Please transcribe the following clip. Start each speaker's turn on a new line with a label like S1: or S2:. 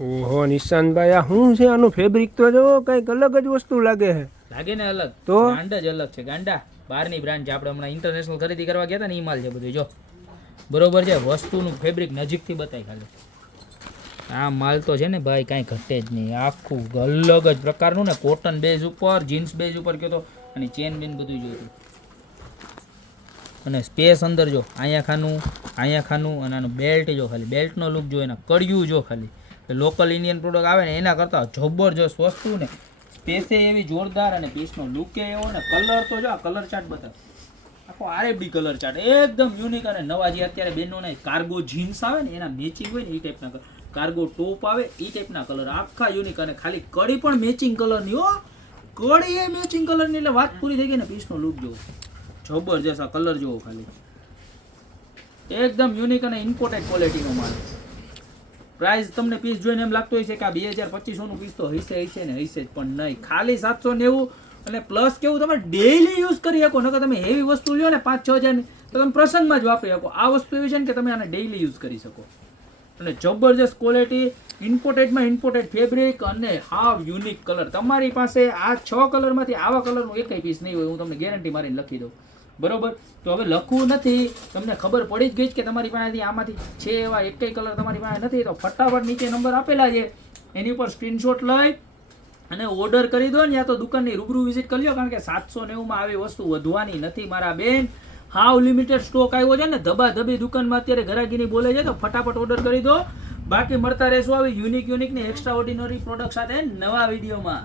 S1: ઓહો નિશાંતભાઈ આ શું છે? આનું ફેબ્રિક તો જો કંઈક અલગ જ વસ્તુ લાગે છે.
S2: લાગે ને અલગ?
S1: તો?
S2: ગાંડા જ અલગ છે ગાંડા. બહારની બ્રાન્ડ છે આપણે હમણાં ઇન્ટરનેશનલ ખરીદી કરવા ગયા હતા ને એ માલ છે બધું જો. બરોબર છે વસ્તુનું ફેબ્રિક નજીકથી બતાય ખાલી. આ માલ તો છે ને ભાઈ કાંઈ ઘટે જ નહીં. આખું અલગ જ પ્રકારનું ને કોટન બેઝ ઉપર જીન્સ બેઝ ઉપર કયો તો અને ચેન બેન બધું જોયું અને સ્પેસ અંદર જો અહીંયા ખાનું અહીંયા ખાનું અને આનું બેલ્ટ જો ખાલી. બેલ્ટનો લુક જો એના કડિયું જો ખાલી. લોકલ ઇન્ડિયન પ્રોડક્ટ આવે ને એના કરતાં જબરજસ્ત વસ્તુ ને સ્પેસે એવી જોરદાર અને પીસનો લુક એવો ને કલર તો જો આ કલર ચાર્ટ બતાવ. આખો આરએફડી કલર ચાર્ટ એકદમ યુનિક અને નવા જે અત્યારે બહેનોને કાર્ગો જીન્સ આવે ને એના મેચિંગ હોય ને એ ટાઈપના કાર્ગો ટોપ આવે એ ટાઈપના કલર આખા યુનિક અને ખાલી કડી પણ મેચિંગ કલરની હો. કડી એ મેચિંગ કલરની એટલે વાત પૂરી થઈ ગઈ ને પીસનો લુક જોવો. જબરજસ્ત આ કલર જોવો ખાલી. એકદમ યુનિક અને ઇમ્પોર્ટેન્ટ ક્વોલિટીનો માલ. પ્રાઇસ તમને પીસ જોઈને એમ લાગતું છે કે આ બે હજાર પચીસોનું પીસ તો હશે હશે ને હશે જ, પણ નહીં. ખાલી સાતસો નેવું અને પ્લસ કેવું તમે ડેઈલી યુઝ કરી શકો, નકર તમે હેવી વસ્તુ લ્યો ને પાંચ છ હજારની, તો તમે પ્રસંગમાં જ વાપરી શકો. આ વસ્તુ એવી છે ને કે તમે આને ડેઈલી યુઝ કરી શકો. અને જબરજસ્ત ક્વોલિટી ઇમ્પોર્ટેડમાં ઇમ્પોર્ટેડ ફેબ્રિક અને હાવ યુનિક કલર તમારી પાસે આ છ કલરમાંથી આવા કલરનું એકય પીસ નહીં હોય, હું તમને ગેરંટી મારીને લખી દઉં. બરોબર? તો હવે લખવું નથી. તમને ખબર પડી જ ગઈ કે તમારી પાસેથી આમાંથી છે એવા એક કલર તમારી પાસે નથી. તો ફટાફટ નીચે નંબર આપેલા છે. એની ઉપર સ્ક્રીનશોટ લઈ અને ઓર્ડર કરી દો ને. યા તો દુકાનની રૂબરૂ વિઝિટ કરી લો કારણ કે સાતસો નેવુંમાં આવી વસ્તુ વધવાની નથી, મારા બેન. હાવ લિમિટેડ સ્ટોક આવ્યો છે ને. ધબાધબી દુકાનમાં અત્યારે ઘરાગીની બોલે છે તો ફટાફટ ઓર્ડર કરી દો. બાકી મળતા રહેશું આવી યુનિક યુનિક ને એક્સ્ટ્રા ઓર્ડિનરી પ્રોડક્ટ સાથે નવા વિડીયોમાં.